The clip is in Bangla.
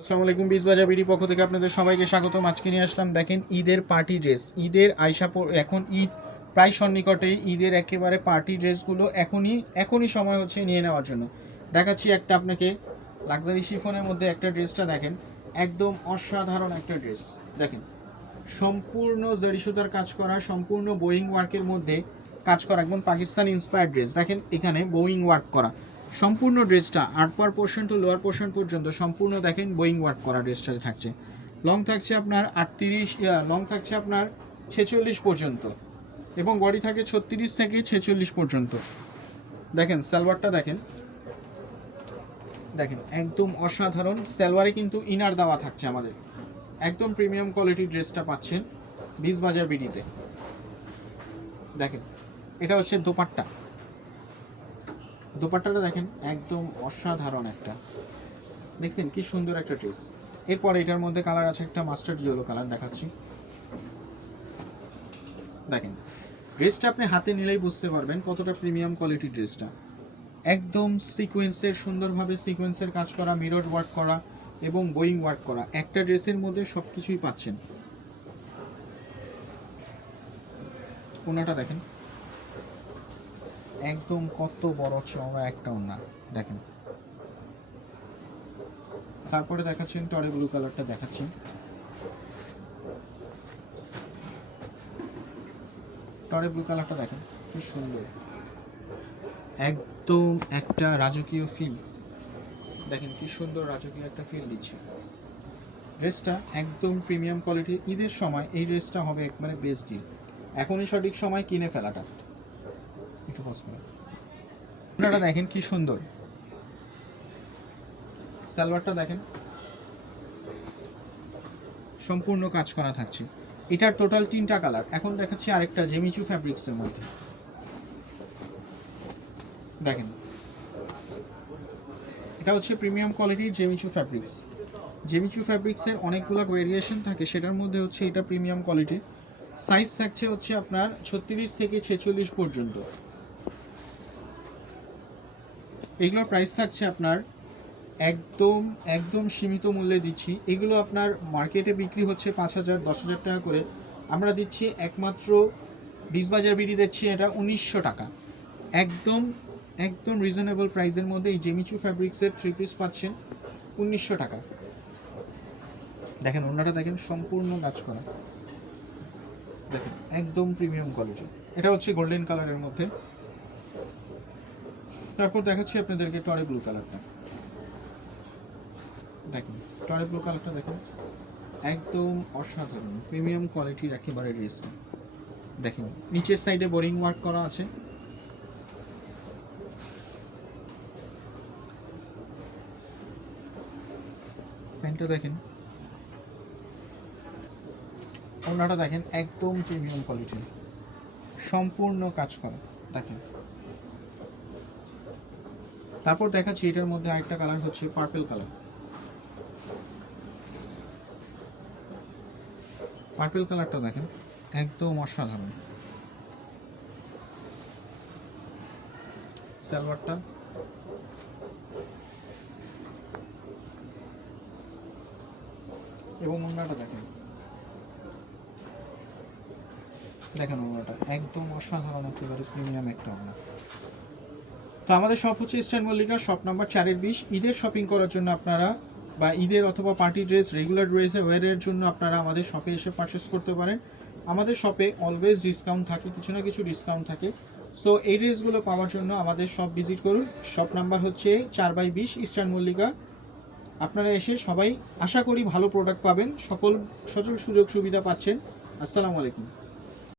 আসসালামু আলাইকুম বিশ বাজার বিডি পক্ষ থেকে আপনাদের সবাইকে স্বাগতম। আজকে নিয়ে আসলাম, দেখেন ঈদের পার্টি ড্রেস। ঈদের আয়সা এখন ঈদ প্রায় সন্নিকটে ঈদের একেবারে পার্টি ড্রেসগুলো এখনই এখনই সময় হচ্ছে নিয়ে নেওয়ার জন্য। দেখাচ্ছি একটা আপনাকে লাক্সারি শিফনের মধ্যে একটা ড্রেসটা দেখেন। একদম অসাধারণ একটা ড্রেস। দেখেন, সম্পূর্ণ জরি সুতার কাজ করা, সম্পূর্ণ বোয়িং ওয়ার্কের মধ্যে কাজ করা, একদম পাকিস্তান ইন্সপায়ার্ড ড্রেস দেখেন, এখানে বোয়িং ওয়ার্ক করা। সম্পূর্ণ ড্রেসটা upper portion to lower portion পর্যন্ত সম্পূর্ণ দেখেন বোয়িং ওয়ার্ক করা ড্রেসটাতে থাকছে। লং থাকছে আপনার আটত্রিশ লং থাকছে আপনার ছেচল্লিশ পর্যন্ত এবং বডি থাকে ছত্রিশ থেকে ছেচল্লিশ পর্যন্ত। দেখেন, সালোয়ারটা দেখেন। দেখেন, একদম অসাধারণ। সালোয়ারে কিন্তু ইনার দেওয়া থাকছে আমাদের। একদম প্রিমিয়াম কোয়ালিটির ড্রেসটা পাচ্ছেন বিশ বাজার বিডিতে। দেখেন, এটা হচ্ছে দোপাট্টা। দোপাট্টাটা দেখেন, একদম অসাধারণ একটা। দেখছেন কি সুন্দর একটা ড্রেস এরপর এটার মধ্যে কালার আছে একটা মাস্টার্ড ইয়েলো কালার দেখাচ্ছি। দেখেন ড্রেসটা আপনি হাতে নিলেই বুঝতে পারবেন কতটা প্রিমিয়াম কোয়ালিটির ড্রেসটা একদম সিকোয়েন্সের সুন্দরভাবে সিকোয়েন্সের কাজ করা মিরর ওয়ার্ক করা এবং বোয়িং ওয়ার্ক করা। একটা ড্রেসের মধ্যে সব কিছুই পাচ্ছেন। ওনাটা দেখেন? একদম কত বড় চওড়া একটা ওনা দেখেন। তারপরে দেখাচ্ছেন টরে ব্লু কালারটা দেখাচ্ছেন টরে ব্লু কালারটা দেখেন, কি সুন্দর। একদম একটা রাজকীয় ফিল দেখেন কি সুন্দর রাজকীয় একটা ফিল দিচ্ছে। ড্রেসটা একদম প্রিমিয়াম কোয়ালিটির ঈদের সময় এই ড্রেসটা হবে একবারে বেস্ট ডিল এখনই সঠিক সময় কিনে ফেলাটা। আপনারা দেখেন কি সুন্দর। সালোয়ারটা দেখেন। সম্পূর্ণ কাজ করা থাকছে। এটার টোটাল তিনটা কালার এখন দেখাচ্ছি আরেকটা জেমিচু ফ্যাব্রিক্সের মধ্যে। দেখেন। এটা হচ্ছে প্রিমিয়াম কোয়ালিটির জেমিচু ফ্যাব্রিক্স জেমিচু ফ্যাব্রিক্সের অনেকগুলো ভেরিয়েশন থাকে। সেটার মধ্যে হচ্ছে এটা প্রিমিয়াম কোয়ালিটির সাইজ থাকছে হচ্ছে আপনার ছত্রিশ থেকে ছেচল্লিশ পর্যন্ত। এগুলোর প্রাইস থাকছে আপনার একদম একদম সীমিত মূল্যে দিচ্ছি। এগুলো আপনার মার্কেটে বিক্রি হচ্ছে পাঁচ হাজার, দশ হাজার টাকা করে। আমরা দিচ্ছি একমাত্র বিশ বাজার বিড়ি দিচ্ছি এটা উনিশশো টাকা। একদম একদম রিজনেবল প্রাইসের মধ্যে এই জেমিচু ফ্যাব্রিক্সের থ্রি পিস পাচ্ছেন উনিশশো টাকা। দেখেন ওনাটা দেখেন সম্পূর্ণ কাজ করা। দেখেন, একদম প্রিমিয়াম কোয়ালিটি এটা হচ্ছে গোল্ডেন কালারের মধ্যে। তারপর দেখাচ্ছি আপনাদেরকে টরে ব্লু কালারটা দেখেন, টরে ব্লু কালারটা দেখেন। একদম অসাধারণ প্রিমিয়াম কোয়ালিটির একেবারে ড্রেসটা দেখেন, নিচের সাইডে বোরিং ওয়ার্ক করা আছে। প্যান্টটা দেখেন। ওনাটা দেখেন, একদম প্রিমিয়াম কোয়ালিটির সম্পূর্ণ কাজ করা। দেখেন। তারপর দেখাচ্ছি এটার মধ্যে আরেকটা কালার হচ্ছে পার্পল কালার পার্পেল কালারটা দেখেন, একদম অসাধারণ। সালোয়ারটা এবং ওনাটা দেখেন। দেখেন ওনাটা একদম অসাধারণ একেবারে প্রিমিয়াম একটা ওনা তো আমাদের শপ হচ্ছে ইস্টার্ন মল্লিকা, শপ নাম্বার চারের বিশ। ঈদের শপিং করার জন্য আপনারা, বা ঈদের অথবা পার্টি ড্রেস রেগুলার ড্রেসে ওয়ারের জন্য আপনারা আমাদের শপে এসে পারচেস করতে পারেন। আমাদের শপে অলওয়েজ ডিসকাউন্ট থাকে, কিছু না কিছু ডিসকাউন্ট থাকে। সো এই ড্রেসগুলো পাওয়ার জন্য আমাদের শপ ভিজিট করুন। শপ নাম্বার হচ্ছে চার বাই বিশ, ইস্টার্ন মল্লিকা। আপনারা এসে সবাই আশা করি ভালো প্রোডাক্ট পাবেন। সকল সচল সুযোগ সুবিধা পাচ্ছেন। আসসালামু আলাইকুম।